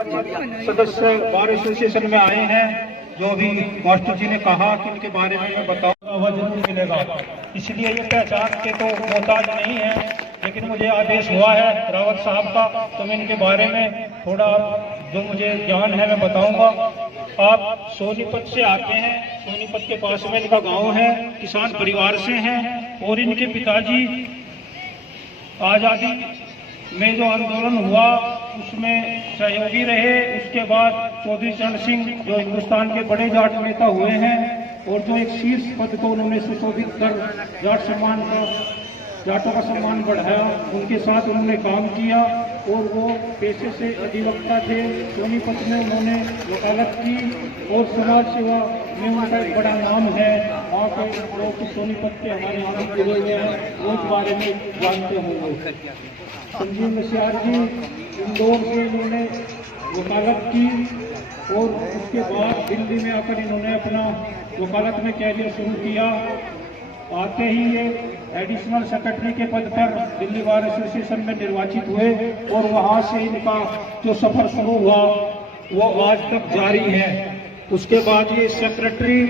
सदस्य bar association में आए हैं, जो अभी मास्टर जी ने कहा कि इनके बारे में मैं बताऊंगा, वह जरूर मिलेगा। इसलिए ये पहचान के तो मोहताज नहीं है, लेकिन मुझे आदेश हुआ है रावत साहब का, तो मैं इनके बारे में थोड़ा जो मुझे ज्ञान है मैं बताऊंगा। आप सोनीपत से आते हैं, सोनीपत के पास में इनका गांव है, किसान परिवार से हैं और इनके पिताजी आज़ादी में जो आंदोलन हुआ उसमें सहयोगी रहे। उसके बाद चौधरी चरण सिंह जो हिंदुस्तान के बड़े जाट नेता हुए हैं और जो एक शीर्ष पद को उन्होंने सुशोभित कर जाट सम्मान का, जाटों का सम्मान बढ़ाया, उनके साथ उन्होंने काम किया और वो पेशे से अधिवक्ता थे। सोनीपत में उन्होंने वकालत की और समाज सेवा में उनका एक बड़ा नाम है। वहाँ के लोग सोनीपत के हमारे यहाँ जुड़े हुए हैं, वो इस बारे में जानते होंगे। संजीव नशियार जी इंदौर से इन्होंने वकालत की और उसके बाद दिल्ली में आकर इन्होंने अपना वकालत में कैरियर शुरू किया। आते ही ये एडिशनल सेक्रेटरी के पद पर दिल्ली बार एसोसिएशन में निर्वाचित हुए और वहां से इनका जो सफर शुरू हुआ वो आज तक जारी है। उसके बाद ये सेक्रेटरी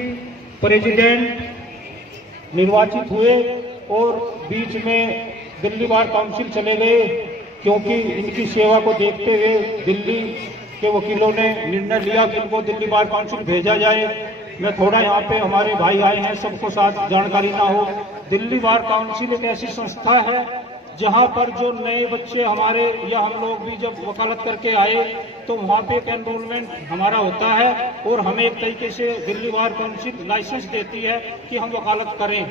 प्रेसिडेंट निर्वाचित हुए और बीच में दिल्ली बार काउंसिल चले गए, क्योंकि इनकी सेवा को देखते हुए दिल्ली के वकीलों ने निर्णय लिया कि इनको दिल्ली बार काउंसिल भेजा जाए। मैं थोड़ा यहाँ पे हमारे भाई आए हैं, सबको साथ जानकारी ना हो। दिल्ली बार काउंसिल एक ऐसी संस्था है जहाँ पर जो नए बच्चे हमारे या हम लोग भी जब वकालत करके आए तो वहाँ पे एक एनरोलमेंट हमारा होता है और हमें एक तरीके से दिल्ली बार काउंसिल लाइसेंस देती है कि हम वकालत करें।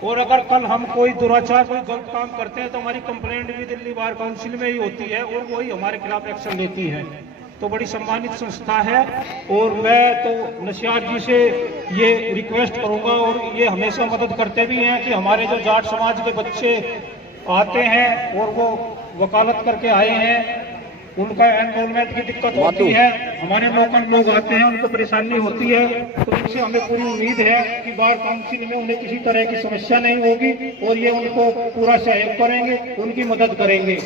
और अगर कल हम कोई दुराचार, कोई गलत काम करते हैं तो हमारी कंप्लेंट भी दिल्ली बार काउंसिल में ही होती है और वही हमारे खिलाफ एक्शन लेती है। तो बड़ी सम्मानित संस्था है और मैं तो नशियार जी से ये रिक्वेस्ट करूंगा और ये हमेशा मदद करते भी हैं कि हमारे जो जाट समाज के बच्चे आते हैं और वो वकालत करके आए हैं, उनका एनरोलमेंट की दिक्कत होती है, हमारे लोकल लोग आते हैं उनको परेशानी होती है, तो इनसे हमें पूरी उम्मीद है कि बार काउंसिल में उन्हें किसी तरह की समस्या नहीं होगी और ये उनको पूरा सहयोग करेंगे, उनकी मदद करेंगे।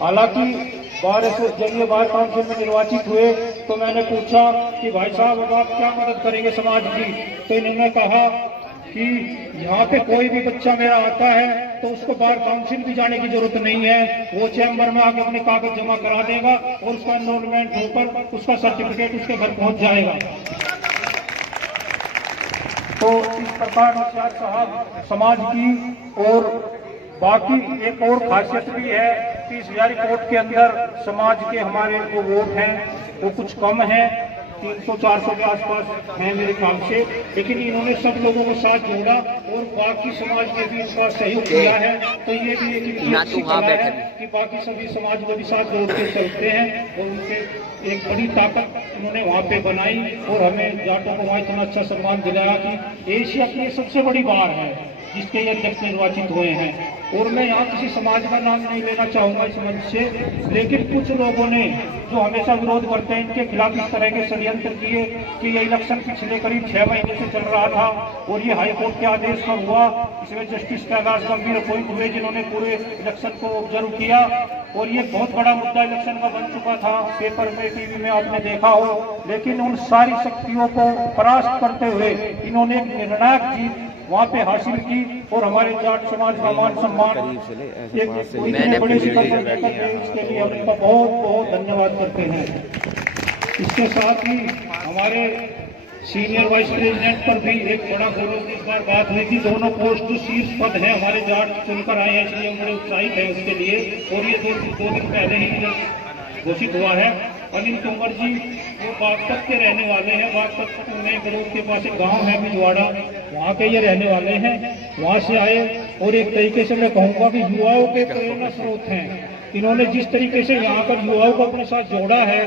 हालांकि जब ये बार काउंसिल में निर्वाचित हुए तो मैंने पूछा कि भाई साहब अब आप क्या मदद करेंगे समाज की, तो इन्होंने कहा कि यहाँ पे कोई भी बच्चा मेरा आता है तो उसको बार काउंसिल भी जाने की जरूरत नहीं है, वो चैम्बर में आके अपने कागज जमा करा देगा और उसका एनरोलमेंट होकर उसका सर्टिफिकेट उसके घर पहुंच जाएगा। तो इस प्रकार नशियार साहब समाज की और बाकी एक और खासियत भी है, 30,000 कोर्ट के अंदर समाज के हमारे जो वोट हैं वो कुछ कम है, 300-400 के आसपास है मेरे ख्याल से, लेकिन इन्होंने सब लोगों को साथ जोड़ा और बाकी समाज ने भी इसका सहयोग किया है। तो ये भी एक अच्छी कला है कि बाकी सभी समाज को भी साथ जोड़ के चलते हैं और उनसे एक बड़ी ताकत इन्होंने वहाँ पे बनाई और हमें जाटों को वहाँ इतना अच्छा सम्मान दिलाया कि एशिया की ये सबसे बड़ी बार है जिसके ये अध्यक्ष निर्वाचित हुए हैं। और मैं यहाँ किसी समाज का नाम नहीं लेना चाहूंगा इस मंच से, लेकिन कुछ लोगों ने जो हमेशा विरोध करते हैं इनके खिलाफ इस तरह के षड्यंत्र किए कि ये इलेक्शन पिछले करीब 6 महीने से चल रहा था और ये हाईकोर्ट के आदेश पर हुआ। इसमें जस्टिस कैलाश गंभीर अपॉइंट हुए जिन्होंने पूरे इलेक्शन को ऑब्जर्व किया और ये बहुत बड़ा मुद्दा इलेक्शन का बन चुका था, पेपर में टीवी में आपने देखा हो। लेकिन उन सारी शक्तियों को परास्त करते हुए इन्होंने एक निर्णायक जीत वहाँ पे हासिल की और हमारे जाट समाज का मान सम्मान एक बड़े शिखर पर लेकर गए, इसके लिए हम इनका बहुत बहुत धन्यवाद करते हैं। इसके साथ ही हमारे सीनियर वाइस प्रेसिडेंट पर भी एक बड़ा गौरव की इस बार बात हुई कि दोनों पोस्ट जो शीर्ष पद है हमारे जाट चुनकर आए हैं, इसलिए हम बड़े उत्साहित हैं उसके लिए। और ये दो दिन पहले ही घोषित हुआ है। अनिल तोमर जी वो बागपत के रहने वाले हैं, बागपत में बड़ोद के पास एक गांव है बिजवाड़ा, वहाँ के ये रहने वाले हैं, वहाँ से आए और एक तरीके से मैं कहूँगा कि युवाओं के प्रेरणा स्रोत हैं। इन्होंने जिस तरीके से यहाँ पर युवाओं को अपने साथ जोड़ा है,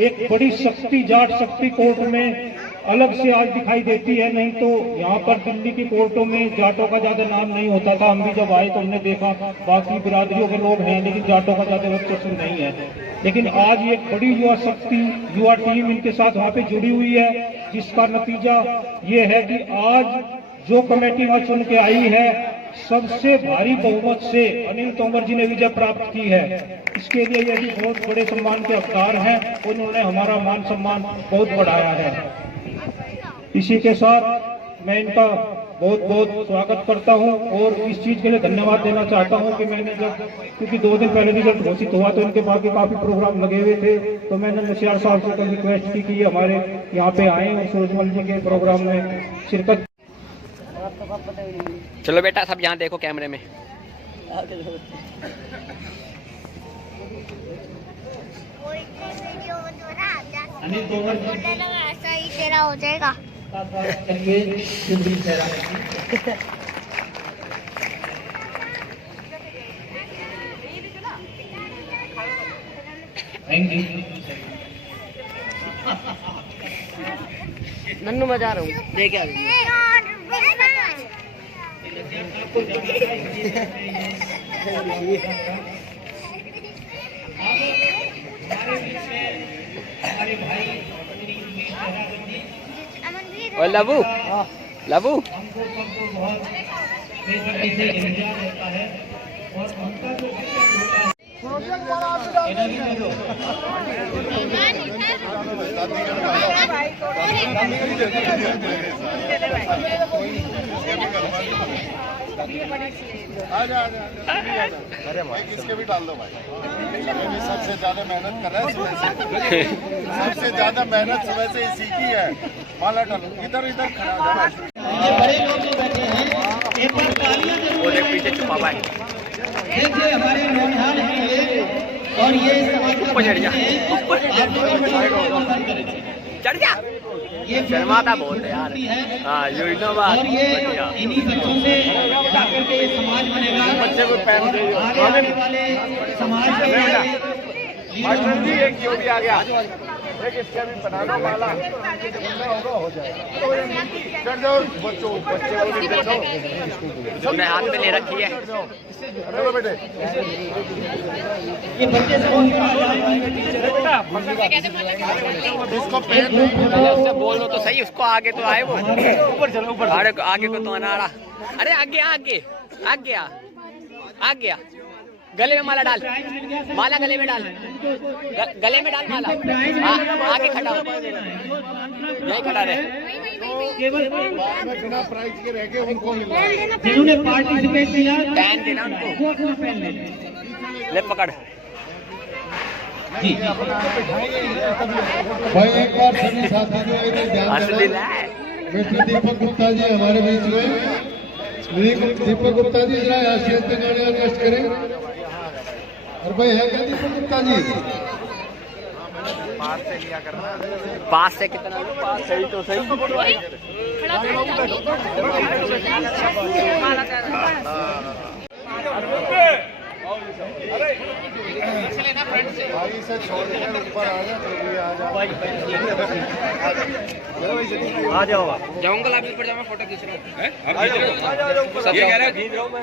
एक बड़ी शक्ति जाट शक्ति कोर्ट में अलग से आज दिखाई देती है। नहीं तो यहाँ पर दिल्ली की कोर्टों में जाटों का ज्यादा नाम नहीं होता था, हम भी जब आए तो हमने देखा बाकी बिरादरियों के लोग हैं लेकिन जाटों का ज्यादा वर्चस्व नहीं है। लेकिन आज ये बड़ी युवा शक्ति, युवा टीम इनके साथ वहाँ पे जुड़ी हुई है, जिसका नतीजा ये है कि आज जो कमेटी वहाँ चुन के आई है सबसे भारी बहुमत से अनिल तोमर जी ने विजय प्राप्त की है। इसके लिए ये भी बहुत बड़े सम्मान के हकदार हैं। उन्होंने हमारा मान सम्मान बहुत बढ़ाया है। इसी के साथ मैं इनका बहुत बहुत स्वागत करता हूं और इस चीज के लिए धन्यवाद देना चाहता हूं कि मैंने जब, क्योंकि 2 दिन पहले रिजल्ट घोषित हुआ तो इनके बाकी काफी प्रोग्राम लगे हुए थे, तो मैंने नशियार साहब से कल रिक्वेस्ट की कि हमारे यहाँ पे आए और सूरजमल जी के प्रोग्राम में शिरकत। चलो बेटा सब यहाँ देखो कैमरे में। अनिल तोमर ऐसा ही तेरा हो जाएगा। नन्नू मैं जा रहा हूँ, देख आ और लबू लबू अरे भाई किसके भी डाल दो भाई। सबसे ज्यादा मेहनत कर रहा है सुबह से। सबसे ज्यादा मेहनत सुबह से इसी की है। माला डालो इधर इधर खड़ा हो। बड़े लोग जो बैठे हैं एक बार तालियां जरूर वो पीछे छुपा हुआ है। देखिए हमारे नौनिहाल हैं ये और ये ऊपर चढ़ जा, चढ़ जा। ये शर्माता बहुत है यार। हाँ यू नो बात। और ये इन्हीं बच्चों से जाकर के समाज बनेगा। बच्चे को पहन दे आने वाले समाज के एक यो भी आ गया, एक इसका भी बनाना वाला हो जाएगा। चढ़ जाओ बच्चों बच्चे को भी बैठो। तुमने हाथ में ले रखी है। चलो बेटे ये बच्चे इसको पेन उससे बोलो तो सही, उसको आगे तो आए वो। ऊपर चलो ऊपर। आगे को तो आना। अरे आगे आगे आगे आगे आ। गले में माला डाल, माला गले में डाल, गले में डाल माला। आगे खड़ा हो, यही खड़ा रहे। बिना प्राइज के रह गए उनको मिल रहा है। जिन्होंने पार्टिसिपेट किया पहन देना उनको। ले पकड़। भाई एक बार सभी साथी जो है ध्यान देना। मिस्टर दीपक गुप्ता जी हमारे बीच में। दीपक गुप्ता जी जरा हैसियत पे जाने का कष्ट करें। और भाई है क्या दीपक गुप्ता जी? पास से लिया करना। पास से कितना? पास सही तो सही। भाई से छोड़ के ऊपर आ जा तो भी आ जाओ। जाऊंगा आप ऊपर जाऊंगा, फोटो खींच रहा हूँ। ये कह रहा है खींच रहा हूँ मैं।